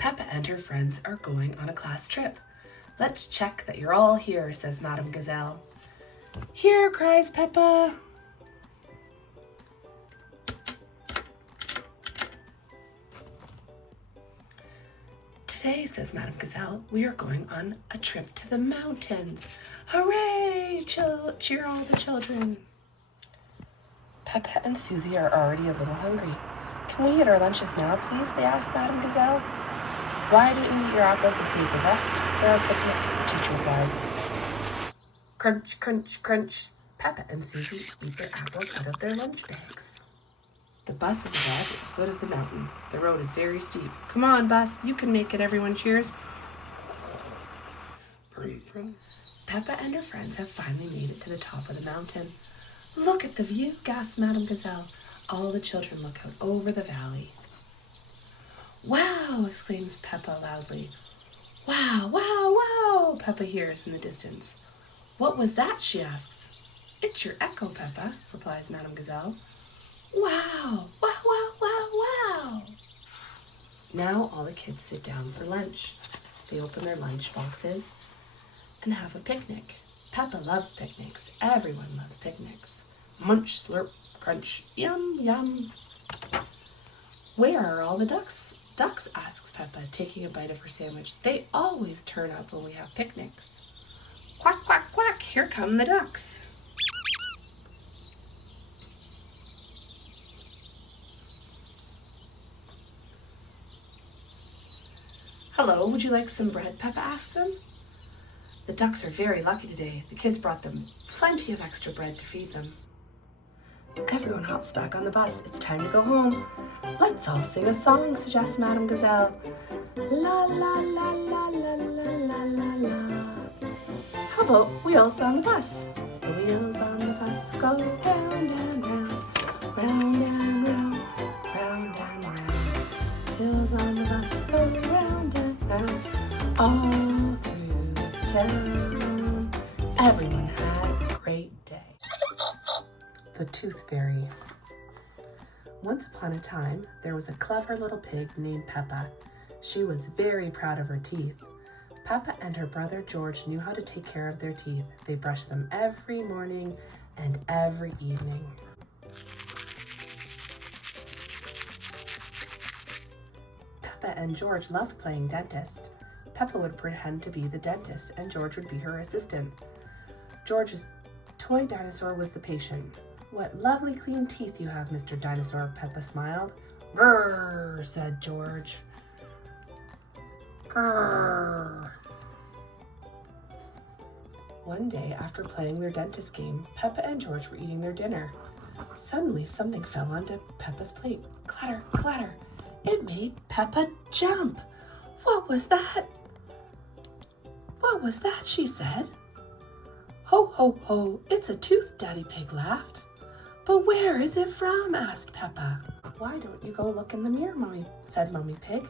Peppa and her friends are going on a class trip. Let's check that you're all here, says Madame Gazelle. Here, cries Peppa. Today, says Madame Gazelle, we are going on a trip to the mountains. Hooray! Cheer all the children. Peppa and Susie are already a little hungry. Can we eat our lunches now, please? They asked Madame Gazelle. Why don't you eat your apples and save the rest for our picnic? The teacher replies. Crunch, crunch, crunch. Peppa and Susie eat their apples out of their lunch bags. The bus is arrived at the foot of the mountain. The road is very steep. Come on, bus, you can make it, everyone cheers. Vroom, vroom. Peppa and her friends have finally made it to the top of the mountain. Look at the view, gasped Madame Gazelle. All the children look out over the valley. Wow, exclaims Peppa loudly. Wow, wow, wow, Peppa hears in the distance. What was that, she asks. It's your echo, Peppa, replies Madame Gazelle. Wow, wow, wow, wow, wow. Now all the kids sit down for lunch. They open their lunch boxes and have a picnic. Peppa loves picnics. Everyone loves picnics. Munch, slurp, crunch, yum, yum. Where are all the ducks? Ducks, asks Peppa, taking a bite of her sandwich. They always turn up when we have picnics. Quack, quack, quack, here come the ducks. Hello, would you like some bread? Peppa asks them. The ducks are very lucky today. The kids brought them plenty of extra bread to feed them. Everyone hops back on the bus. It's time to go home. Let's all sing a song, suggests Madame Gazelle. La la la la la la la la la. How about wheels on the bus? The wheels on the bus go round and round, round and round, round and round. Wheels on the bus go round and round, all through the town. Everyone had a great day. The Tooth Fairy. Once upon a time, there was a clever little pig named Peppa. She was very proud of her teeth. Peppa and her brother George knew how to take care of their teeth. They brushed them every morning and every evening. Peppa and George loved playing dentist. Peppa would pretend to be the dentist and George would be her assistant. George's toy dinosaur was the patient. What lovely clean teeth you have, Mr. Dinosaur, Peppa smiled. Grrr, said George. Grrr. One day, after playing their dentist game, Peppa and George were eating their dinner. Suddenly, something fell onto Peppa's plate. Clatter, clatter. It made Peppa jump. What was that? What was that, she said. Ho, ho, ho, it's a tooth, Daddy Pig laughed. But where is it from? Asked Peppa. Why don't you go look in the mirror, Mommy, said Mummy Pig.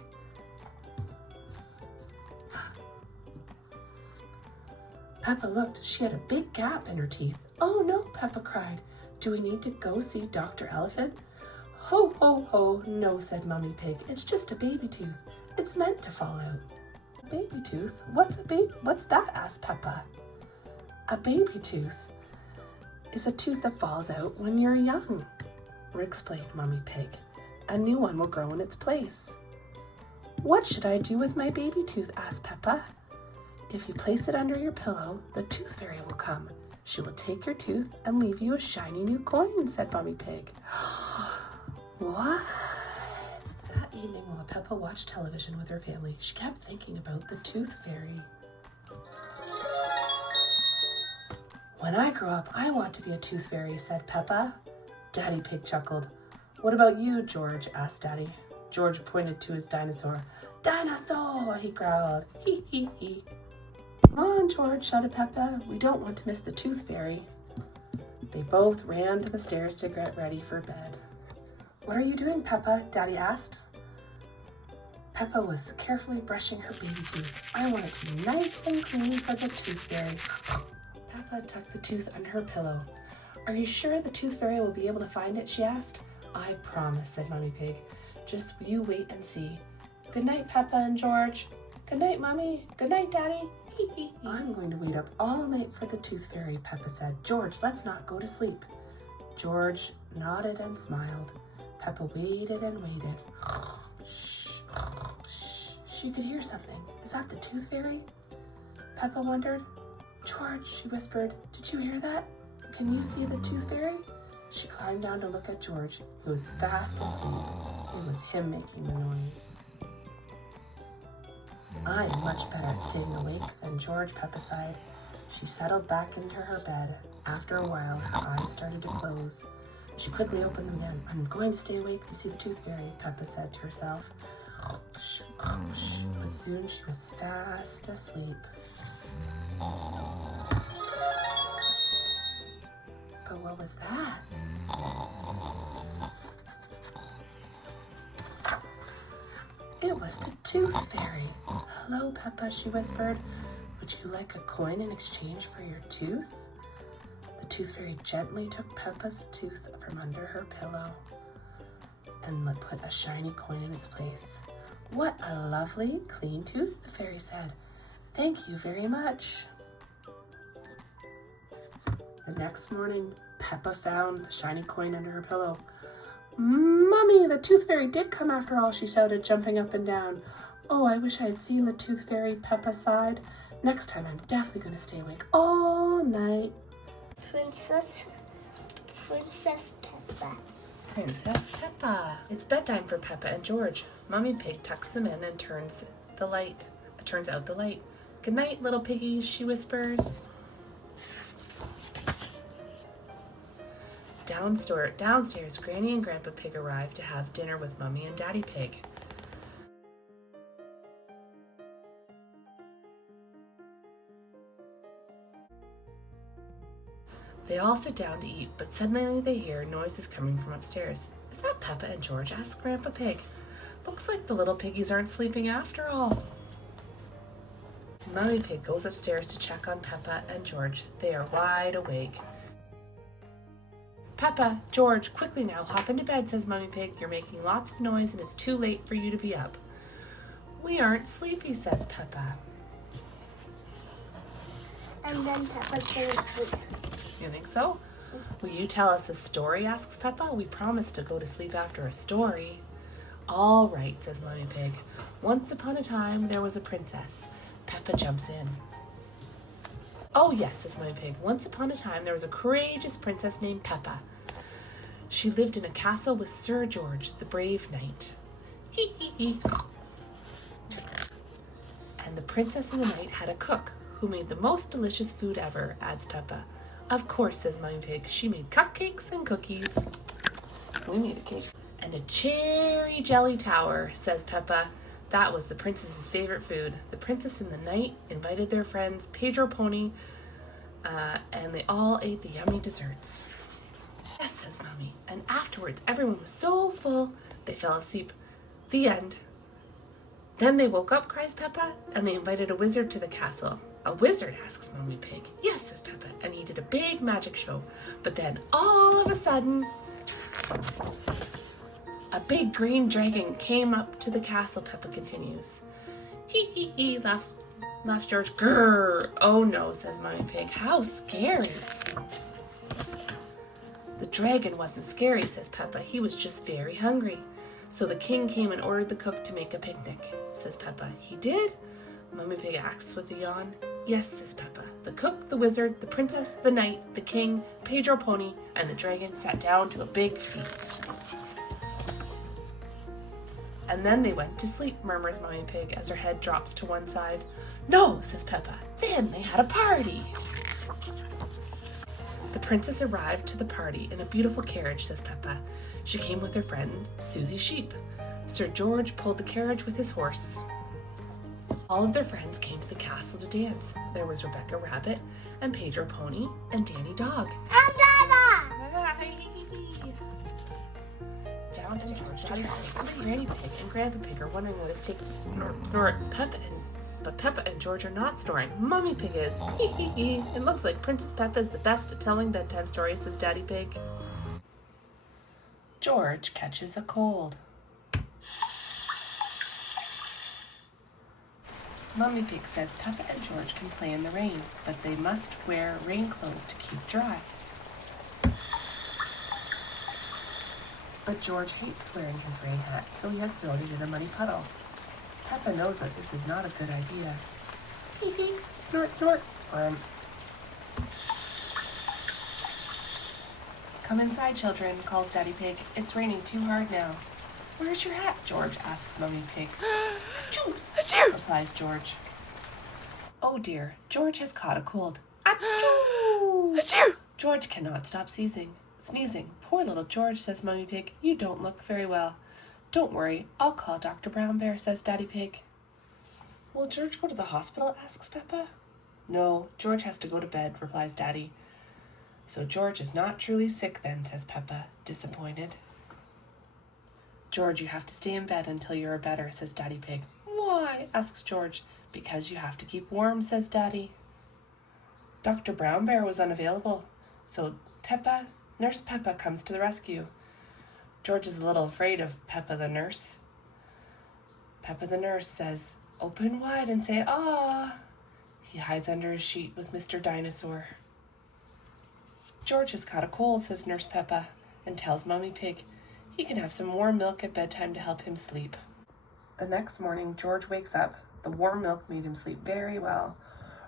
Peppa looked. She had a big gap in her teeth. Oh no, Peppa cried. Do we need to go see Dr. Elephant? Ho, ho, ho, no, said Mummy Pig. It's just a baby tooth. It's meant to fall out. A baby tooth? What's that? Asked Peppa. A baby tooth is a tooth that falls out when you're young, explained Mummy Pig. A new one will grow in its place. What should I do with my baby tooth? Asked Peppa. If you place it under your pillow, the Tooth Fairy will come. She will take your tooth and leave you a shiny new coin, said Mummy Pig. What? That evening, while Peppa watched television with her family, she kept thinking about the Tooth Fairy. When I grow up, I want to be a tooth fairy, said Peppa. Daddy Pig chuckled. What about you, George? Asked Daddy. George pointed to his dinosaur. Dinosaur, he growled. Hee, hee, hee. Come on, George, shouted Peppa. We don't want to miss the Tooth Fairy. They both ran to the stairs to get ready for bed. What are you doing, Peppa? Daddy asked. Peppa was carefully brushing her baby tooth. I want it to be nice and clean for the Tooth Fairy. Peppa tucked the tooth under her pillow. Are you sure the Tooth Fairy will be able to find it? She asked. I promise, said Mummy Pig. Just you wait and see. Good night, Peppa and George. Good night, Mommy. Good night, Daddy. I'm going to wait up all night for the Tooth Fairy, Peppa said. George, let's not go to sleep. George nodded and smiled. Peppa waited and waited. Shh, shh. She could hear something. Is that the Tooth Fairy? Peppa wondered. George, she whispered, did you hear that? Can you see the Tooth Fairy? She climbed down to look at George, who was fast asleep. It was him making the noise. I'm much better at staying awake than George, Peppa sighed. She settled back into her bed. After a while, her eyes started to close. She quickly opened them again. I'm going to stay awake to see the Tooth Fairy, Peppa said to herself. Shh, shh. But soon she was fast asleep. But what was that? It was the Tooth Fairy. Hello, Peppa, she whispered. Would you like a coin in exchange for your tooth? The Tooth Fairy gently took Peppa's tooth from under her pillow and put a shiny coin in its place. What a lovely, clean tooth, the fairy said. Thank you very much. The next morning, Peppa found the shiny coin under her pillow. Mommy, the Tooth Fairy did come after all, she shouted, jumping up and down. Oh, I wish I had seen the Tooth Fairy, Peppa sighed. Next time I'm definitely going to stay awake all night. Princess Peppa. Princess Peppa. It's bedtime for Peppa and George. Mummy Pig tucks them in and turns out the light. Good night, little piggies, she whispers. Downstairs, Granny and Grandpa Pig arrive to have dinner with Mummy and Daddy Pig. They all sit down to eat, but suddenly they hear noises coming from upstairs. Is that Peppa and George? Asked Grandpa Pig. Looks like the little piggies aren't sleeping after all. Mummy Pig goes upstairs to check on Peppa and George. They are wide awake. Peppa, George, quickly now, hop into bed, says Mummy Pig. You're making lots of noise and it's too late for you to be up. We aren't sleepy, says Peppa. And then Peppa's gonna sleep. You think so? Will you tell us a story, asks Peppa. We promised to go to sleep after a story. All right, says Mummy Pig. Once upon a time, there was a princess. Peppa jumps in. Oh yes, says Mummy Pig. Once upon a time, there was a courageous princess named Peppa. She lived in a castle with Sir George, the brave knight. Hee hee hee. And the princess and the knight had a cook who made the most delicious food ever, adds Peppa. Of course, says Mummy Pig. She made cupcakes and cookies. We made a cake. And a cherry jelly tower, says Peppa. That was the princess's favorite food. The princess and the knight invited their friends, Pedro Pony, and they all ate the yummy desserts. Yes, says Mummy. And afterwards, everyone was so full, they fell asleep. The end. Then they woke up, cries Peppa, and they invited a wizard to the castle. A wizard, asks Mummy Pig. Yes, says Peppa, and he did a big magic show. But then, all of a sudden, a big green dragon came up to the castle, Peppa continues. Hee hee hee, laughs George. Grrr. Oh no, says Mummy Pig. How scary. The dragon wasn't scary, says Peppa. He was just very hungry. So the king came and ordered the cook to make a picnic, says Peppa. He did? Mummy Pig asks with a yawn. Yes, says Peppa. The cook, the wizard, the princess, the knight, the king, Pedro Pony, and the dragon sat down to a big feast. And then they went to sleep, murmurs Mummy Pig as her head drops to one side. No, says Peppa. Then they had a party. The princess arrived to the party in a beautiful carriage, says Peppa. She came with her friend, Susie Sheep. Sir George pulled the carriage with his horse. All of their friends came to the castle to dance. There was Rebecca Rabbit and Pedro Pony and Danny Dog. And Dada! Downstairs, Johnny and Granny Pig and Grandpa Pig are wondering what it's taking to snort but Peppa and George are not snoring. Mummy Pig is. It looks like Princess Peppa is the best at telling bedtime stories, says Daddy Pig. George catches a cold. Mummy Pig says Peppa and George can play in the rain, but they must wear rain clothes to keep dry. But George hates wearing his rain hat, so he has thrown it in a muddy puddle. Peppa knows that this is not a good idea. Hee hee, snort snort. Come inside, children, calls Daddy Pig. It's raining too hard now. Where's your hat, George? Asks Mummy Pig. Achoo! Achoo! Replies George. Oh dear, George has caught a cold. Achoo! Achoo! George cannot stop sneezing. Poor little George, says Mummy Pig. You don't look very well. Don't worry, I'll call Dr. Brown Bear, says Daddy Pig. Will George go to the hospital? Asks Peppa. No, George has to go to bed, replies Daddy. So George is not truly sick then, says Peppa, disappointed. George, you have to stay in bed until you are better, says Daddy Pig. Why? Asks George. Because you have to keep warm, says Daddy. Dr. Brown Bear was unavailable, so Nurse Peppa comes to the rescue. George is a little afraid of Peppa the nurse. Peppa the nurse says, open wide and say, ah. He hides under his sheet with Mr. Dinosaur. George has caught a cold, says Nurse Peppa, and tells Mummy Pig he can have some warm milk at bedtime to help him sleep. The next morning, George wakes up. The warm milk made him sleep very well.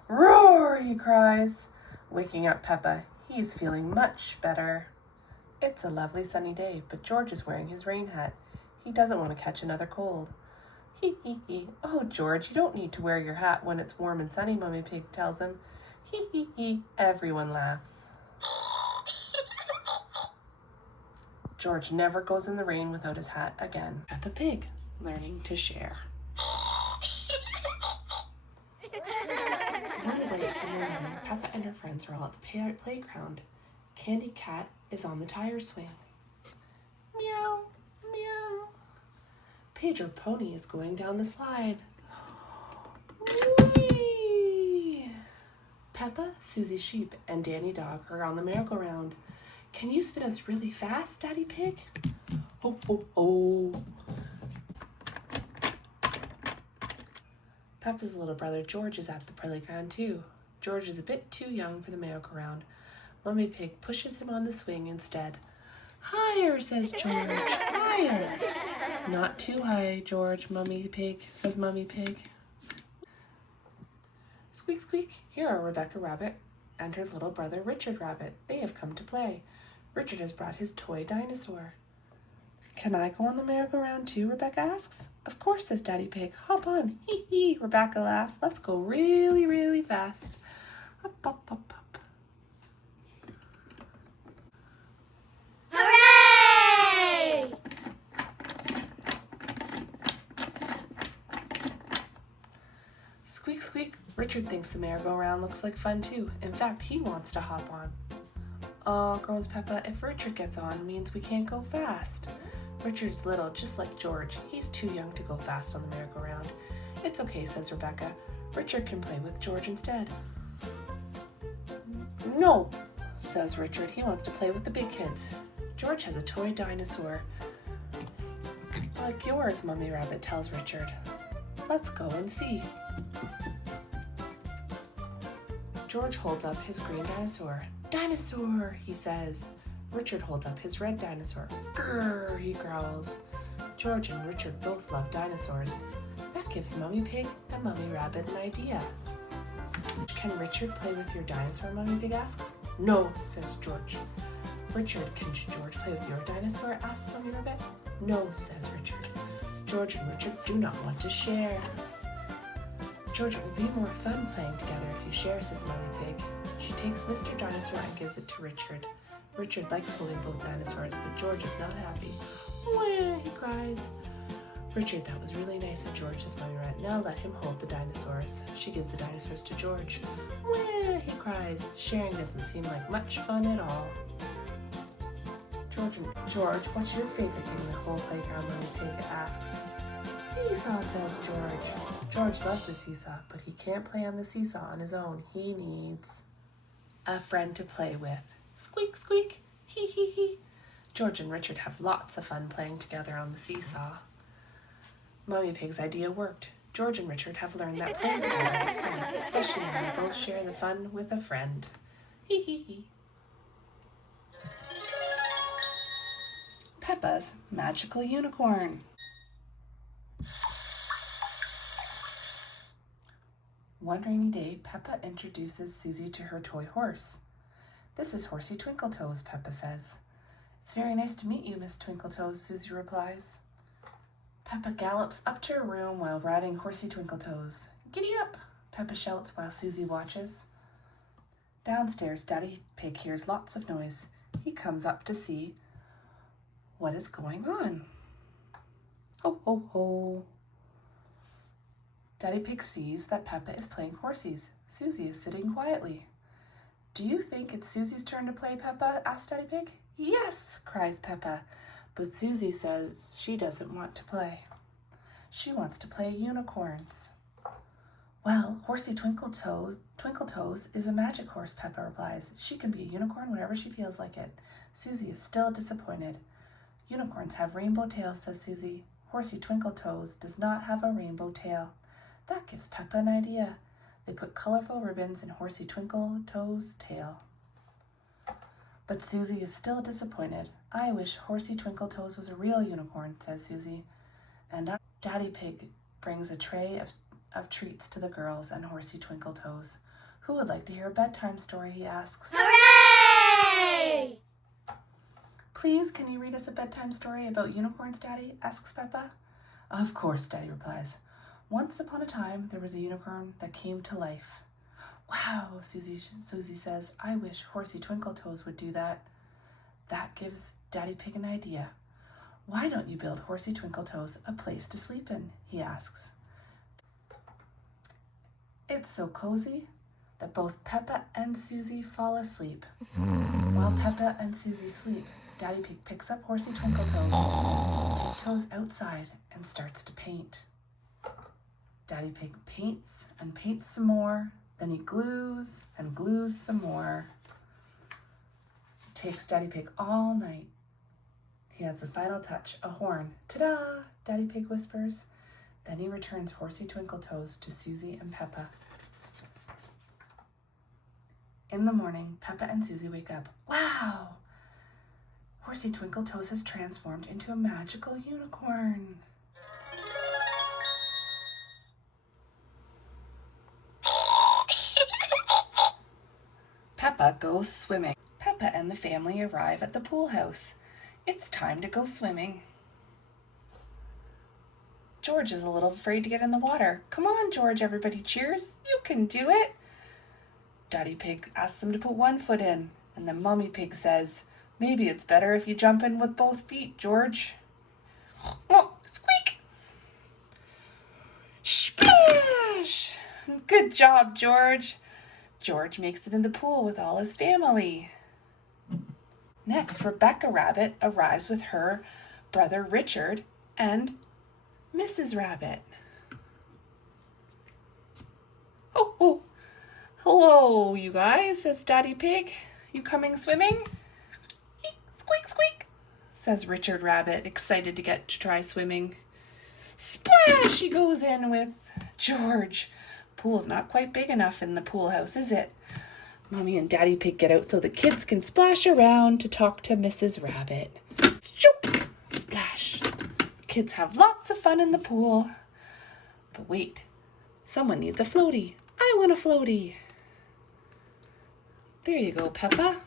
Roar, he cries, waking up Peppa. He's feeling much better. It's a lovely sunny day, but George is wearing his rain hat. He doesn't want to catch another cold. Hee hee hee. Oh, George, you don't need to wear your hat when it's warm and sunny, Mummy Pig tells him. Hee hee hee. Everyone laughs. George never goes in the rain without his hat again. Peppa Pig, learning to share. One bright summer morning, Peppa and her friends are all at the playground. Candy Cat is on the tire swing. Meow, meow. Pedro Pony is going down the slide. Whee! Peppa, Susie Sheep, and Danny Dog are on the merry-go-round. Can you spin us really fast, Daddy Pig? Ho, ho, ho. Peppa's little brother George is at the playground too. George is a bit too young for the merry-go-round. Mummy Pig pushes him on the swing instead. Higher, says George. Higher. Not too high, George, Mummy Pig, says Mummy Pig. Squeak, squeak. Here are Rebecca Rabbit and her little brother Richard Rabbit. They have come to play. Richard has brought his toy dinosaur. Can I go on the merry-go-round too, Rebecca asks. Of course, says Daddy Pig. Hop on. Hee hee, Rebecca laughs. Let's go really, really fast. Up, up, up, up. Hooray! Squeak, squeak. Richard thinks the merry-go-round looks like fun too. In fact, he wants to hop on. Oh, groans Peppa, if Richard gets on, it means we can't go fast. Richard's little, just like George. He's too young to go fast on the merry-go-round. It's okay, says Rebecca. Richard can play with George instead. No, says Richard. He wants to play with the big kids. George has a toy dinosaur. Like yours, Mummy Rabbit tells Richard. Let's go and see. George holds up his green dinosaur. Dinosaur, he says. Richard holds up his red dinosaur. Grrr, he growls. George and Richard both love dinosaurs. That gives Mummy Pig and Mummy Rabbit an idea. Can Richard play with your dinosaur, Mummy Pig asks. No, says George. Richard, can George play with your dinosaur, asks Mummy Rabbit. No, says Richard. George and Richard do not want to share. George, it will be more fun playing together if you share, says Mummy Pig. She takes Mr. Dinosaur and gives it to Richard. Richard likes holding both dinosaurs, but George is not happy. Wah, he cries. Richard, that was really nice of George, says Mummy Rat. Now let him hold the dinosaurs. She gives the dinosaurs to George. Wah, he cries. Sharing doesn't seem like much fun at all. George, what's your favorite game in the whole playground, Mummy Pig asks. Seesaw, says George. George loves the seesaw, but he can't play on the seesaw on his own. He needs a friend to play with. Squeak, squeak, hee hee hee. George and Richard have lots of fun playing together on the seesaw. Mummy Pig's idea worked. George and Richard have learned that playing together is fun, especially when they both share the fun with a friend. Hee hee hee. Peppa's Magical Unicorn. One rainy day, Peppa introduces Susie to her toy horse. "This is Horsey Twinkletoes," Peppa says. "It's very nice to meet you, Miss Twinkletoes," Susie replies. Peppa gallops up to her room while riding Horsey Twinkletoes. "Giddy up!" Peppa shouts while Susie watches. Downstairs, Daddy Pig hears lots of noise. He comes up to see what is going on. Ho, ho, ho. Daddy Pig sees that Peppa is playing horsies. Susie is sitting quietly. "Do you think it's Susie's turn to play, Peppa?" asks Daddy Pig. "Yes," cries Peppa, but Susie says she doesn't want to play. She wants to play unicorns. "Well, Horsey Twinkletoes is a magic horse," Peppa replies. "She can be a unicorn whenever she feels like it." Susie is still disappointed. "Unicorns have rainbow tails," says Susie. "Horsey Twinkletoes does not have a rainbow tail." That gives Peppa an idea. They put colorful ribbons in Horsey Twinkletoes' tail. But Susie is still disappointed. "I wish Horsey Twinkletoes was a real unicorn," says Susie. And Daddy Pig brings a tray of treats to the girls and Horsey Twinkletoes. "Who would like to hear a bedtime story?" he asks. Hooray! "Please, can you read us a bedtime story about unicorns, Daddy?" asks Peppa. "Of course," Daddy replies. "Once upon a time, there was a unicorn that came to life." "Wow," Susie says. "I wish Horsey Twinkletoes would do that." That gives Daddy Pig an idea. "Why don't you build Horsey Twinkletoes a place to sleep in?" he asks. It's so cozy that both Peppa and Susie fall asleep. While Peppa and Susie sleep, Daddy Pig picks up Horsey Twinkletoes, tiptoes outside, and starts to paint. Daddy Pig paints and paints some more, then he glues and glues some more. It takes Daddy Pig all night. He adds the final touch, a horn. "Ta-da!" Daddy Pig whispers. Then he returns Horsey Twinkletoes to Susie and Peppa. In the morning, Peppa and Susie wake up. "Wow! Horsey Twinkletoes has transformed into a magical unicorn." Peppa goes swimming. Peppa and the family arrive at the pool house. It's time to go swimming. George is a little afraid to get in the water. "Come on, George," everybody cheers. "You can do it." Daddy Pig asks him to put one foot in, and then Mummy Pig says, "Maybe it's better if you jump in with both feet, George." Oh, squeak! Splash! Good job, George. George makes it in the pool with all his family. Next, Rebecca Rabbit arrives with her brother Richard and Mrs. Rabbit. Oh, hello, you guys, says Daddy Pig. "You coming swimming?" "Squeak, squeak," says Richard Rabbit, excited to get to try swimming. Splash he goes in with George. The pool's not quite big enough in the pool house, is it? Mommy and Daddy Pig get out so the kids can splash around to talk to Mrs. Rabbit. Shoop! Splash! Kids have lots of fun in the pool. But wait, someone needs a floaty. I want a floaty. There you go, Peppa.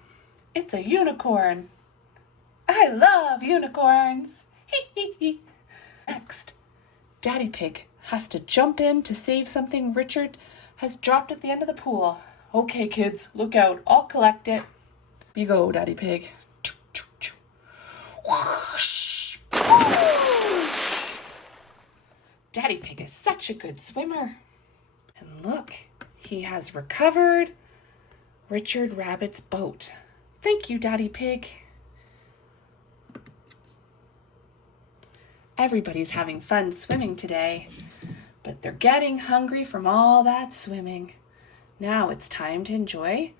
It's a unicorn. I love unicorns. Hee hee hee. Next, Daddy Pig has to jump in to save something Richard has dropped at the end of the pool. "Okay, kids, look out. I'll collect it." You go, Daddy Pig. Whoosh! Whoosh! Daddy Pig is such a good swimmer. And look, he has recovered Richard Rabbit's boat. Thank you, Daddy Pig. Everybody's having fun swimming today, but they're getting hungry from all that swimming. Now it's time to enjoy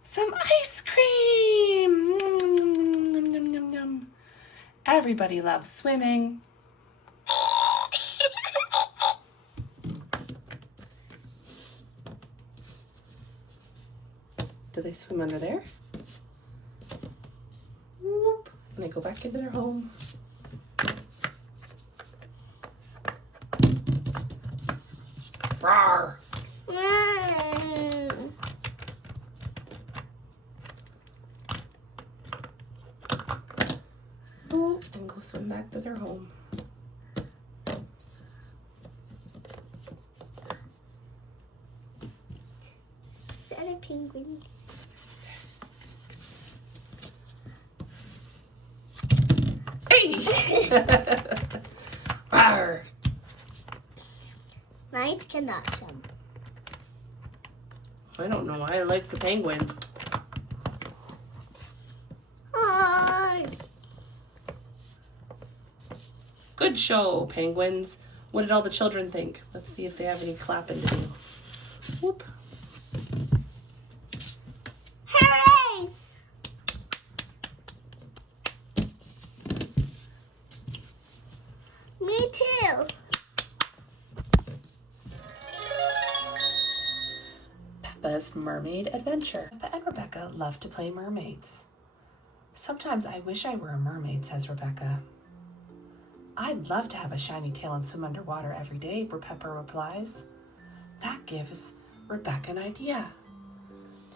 some ice cream. Nom, nom, nom, nom. Everybody loves swimming. Do they swim under there? Whoop. And they go back into their home. Rawr. Ooh, and go swim back to their home. Is that a penguin? Hey! Rawr. Mine cannot jump. I don't know. I like the penguins. Hi. Good show, penguins. What did all the children think? Let's see if they have any clapping to do. Whoop. Hooray! Me too. Peppa's Mermaid Adventure. Peppa and Rebecca love to play mermaids. Sometimes I wish I were a mermaid, says Rebecca. I'd love to have a shiny tail and swim underwater every day, Peppa replies. That gives Rebecca an idea.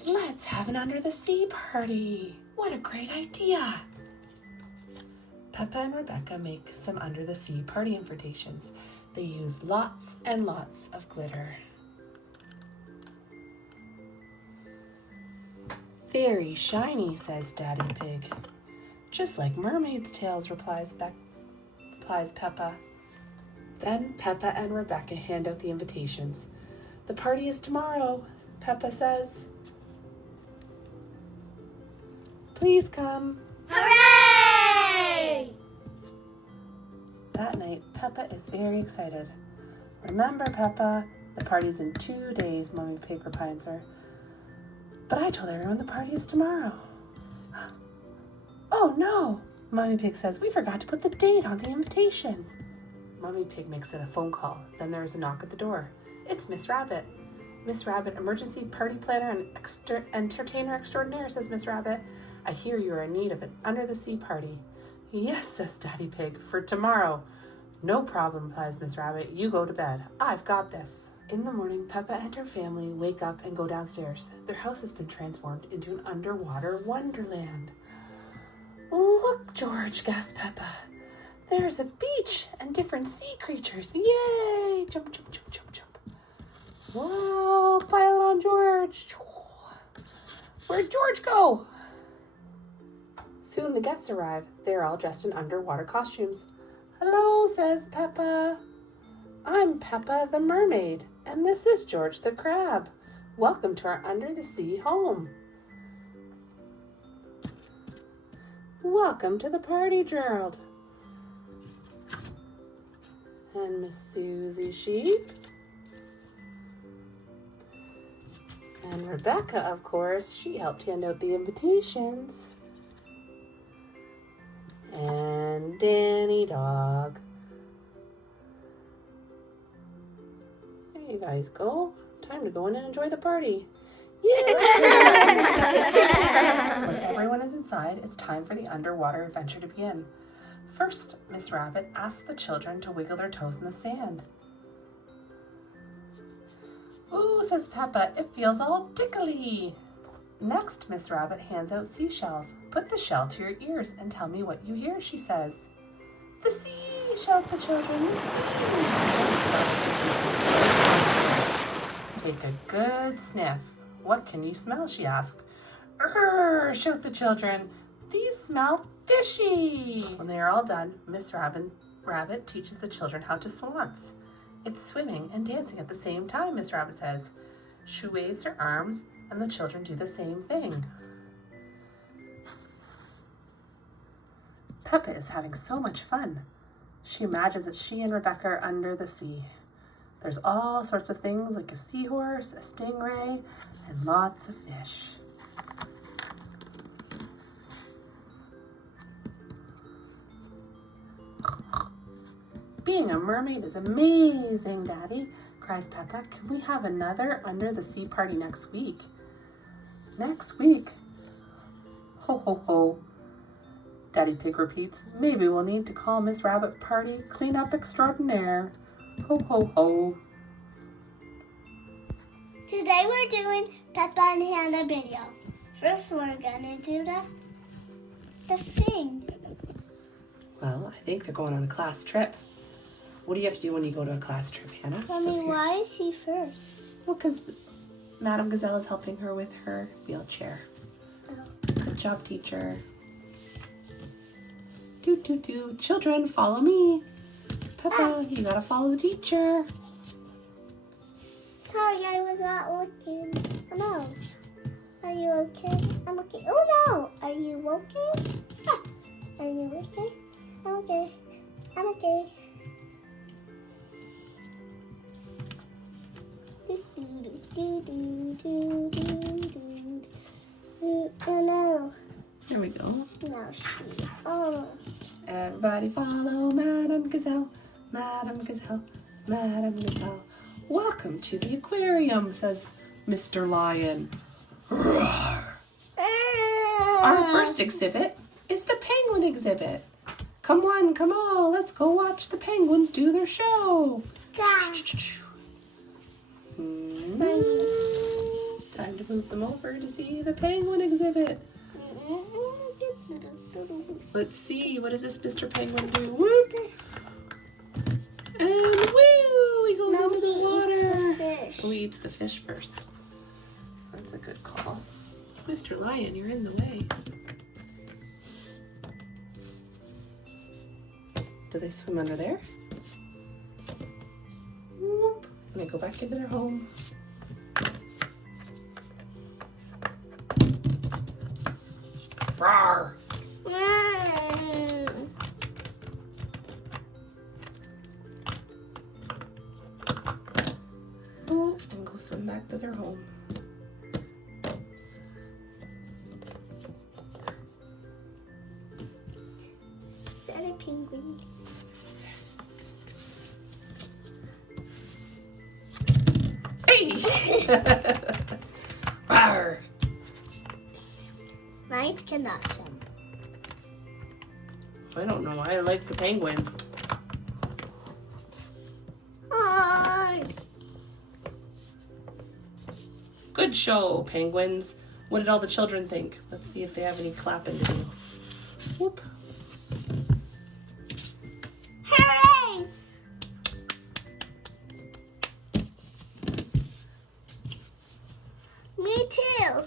Let's have an under the sea party. What a great idea. Peppa and Rebecca make some under the sea party invitations. They use lots and lots of glitter. Very shiny, says Daddy Pig. Just like mermaids' tails, replies Peppa. Then Peppa and Rebecca hand out the invitations. The party is tomorrow, Peppa says. Please come. Hooray! That night, Peppa is very excited. Remember, Peppa, the party's in 2 days, Mommy Pig reminds her. But I told everyone the party is tomorrow. Oh no, Mommy Pig says, we forgot to put the date on the invitation. Mommy Pig makes it a phone call. Then there is a knock at the door. It's Miss Rabbit. Miss Rabbit, emergency party planner and entertainer extraordinaire, says Miss Rabbit. I hear you are in need of an under-the-sea party. Yes, says Daddy Pig, for tomorrow. No problem, replies Miss Rabbit. You go to bed. I've got this. In the morning, Peppa and her family wake up and go downstairs. Their house has been transformed into an underwater wonderland. Look, George, gasped Peppa. There's a beach and different sea creatures. Yay! Jump, jump, jump, jump, jump. Whoa, pile it on George. Where'd George go? Soon the guests arrive. They're all dressed in underwater costumes. Hello, says Peppa. I'm Peppa the mermaid, and this is George the crab. Welcome to our under-the-sea home. Welcome to the party, Gerald. And Miss Susie Sheep. And Rebecca, of course, she helped hand out the invitations. And Danny Dog. There you guys go. Time to go in and enjoy the party. Yeah! Once everyone is inside, it's time for the underwater adventure to begin. First, Miss Rabbit asks the children to wiggle their toes in the sand. Ooh, says Peppa, it feels all tickly. Next, Miss Rabbit hands out seashells. Put the shell to your ears and tell me what you hear, she says. The sea, shout the children, the sea. Take a good sniff. What can you smell, she asks. Shout the children. These smell fishy. When they are all done, Miss Rabbit teaches the children how to swans. It's swimming and dancing at the same time, Miss Rabbit says. She waves her arms and the children do the same thing. Peppa is having so much fun. She imagines that she and Rebecca are under the sea. There's all sorts of things like a seahorse, a stingray, and lots of fish. Being a mermaid is amazing, Daddy, cries Peppa. Can we have another under the sea party next week? next week. Ho, ho, ho. Daddy Pig repeats, maybe we'll need to call Miss Rabbit Party cleanup extraordinaire. Ho, ho, ho. Today we're doing Peppa and Hannah video. First we're gonna do the thing. Well, I think they're going on a class trip. What do you have to do when you go to a class trip, Hannah? Mommy, why is he first? Well, because Madame Gazelle is helping her with her wheelchair. Oh. Good job, teacher. Do, do, do. Children, follow me. Peppa, you gotta follow the teacher. Sorry, I was not looking. Oh, no. Are you okay? I'm okay. Oh no! Are you okay? Ah. Are you okay? I'm okay. I'm okay. Oh no. There we go. No, she. Oh. Everybody follow Madame Gazelle, Madame Gazelle, Madame Gazelle. Welcome to the aquarium, says Mr. Lion. Roar. Our first exhibit is the penguin exhibit. Come on, come on, let's go watch the penguins do their show. Time to move them over to see the penguin exhibit. Let's see, what does this Mr. Penguin do? Whoop! And woo! He goes into the water. Eats the fish. Oh, he eats the fish first. That's a good call. Mr. Lion, you're in the way. Do they swim under there? Whoop! And they go back into their home. Rawr! Oh, and go swim back to their home. Is that a penguin? Hey! Rawr! Lions cannot jump. I don't know. I like the penguins. Hi. Good show, penguins. What did all the children think? Let's see if they have any clapping to do. Whoop. Hooray! Me too.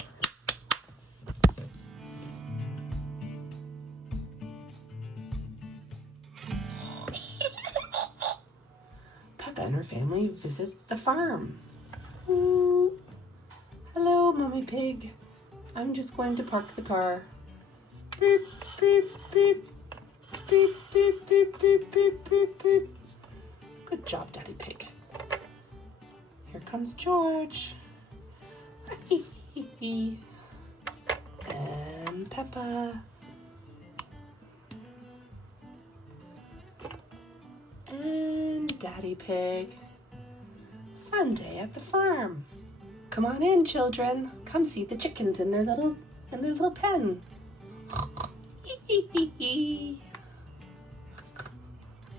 Peppa and her family visit the farm. Ooh. Hello, Mummy Pig. I'm just going to park the car. Beep, beep, beep. Beep, beep, beep, beep, beep, beep, beep. Good job, Daddy Pig. Here comes George. And Peppa. And Daddy Pig. Fun day at the farm. Come on in, children. Come see the chickens in their little pen.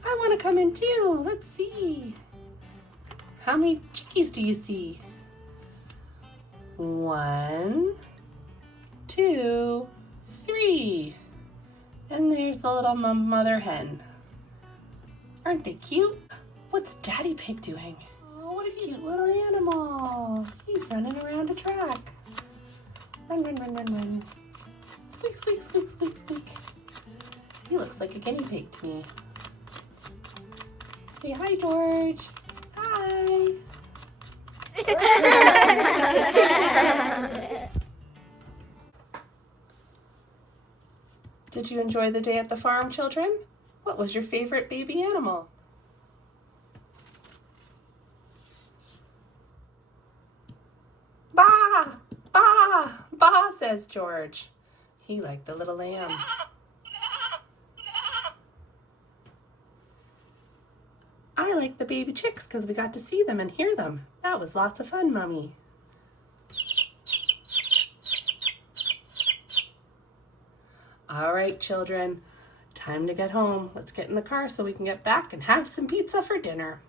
I want to come in too. Let's see. How many chickies do you see? 1, 2, 3. And there's the little mother hen. Aren't they cute? What's Daddy Pig doing? Oh, what a cute little animal. He's running around a track. Run, run, run, run, run. Squeak, squeak, squeak, squeak, squeak. He looks like a guinea pig to me. Say hi, George. Hi. Did you enjoy the day at the farm, children? What was your favorite baby animal? Bah! Bah! Bah, says George. He liked the little lamb. I like the baby chicks because we got to see them and hear them. That was lots of fun, Mummy. All right, children, time to get home. Let's get in the car so we can get back and have some pizza for dinner.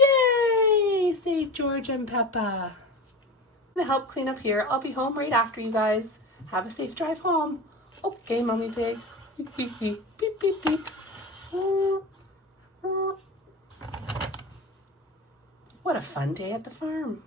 Yay, say George and Peppa. I'm gonna help clean up here. I'll be home right after you guys. Have a safe drive home. Okay, Mommy Pig. Beep, beep, beep, beep, beep. What a fun day at the farm.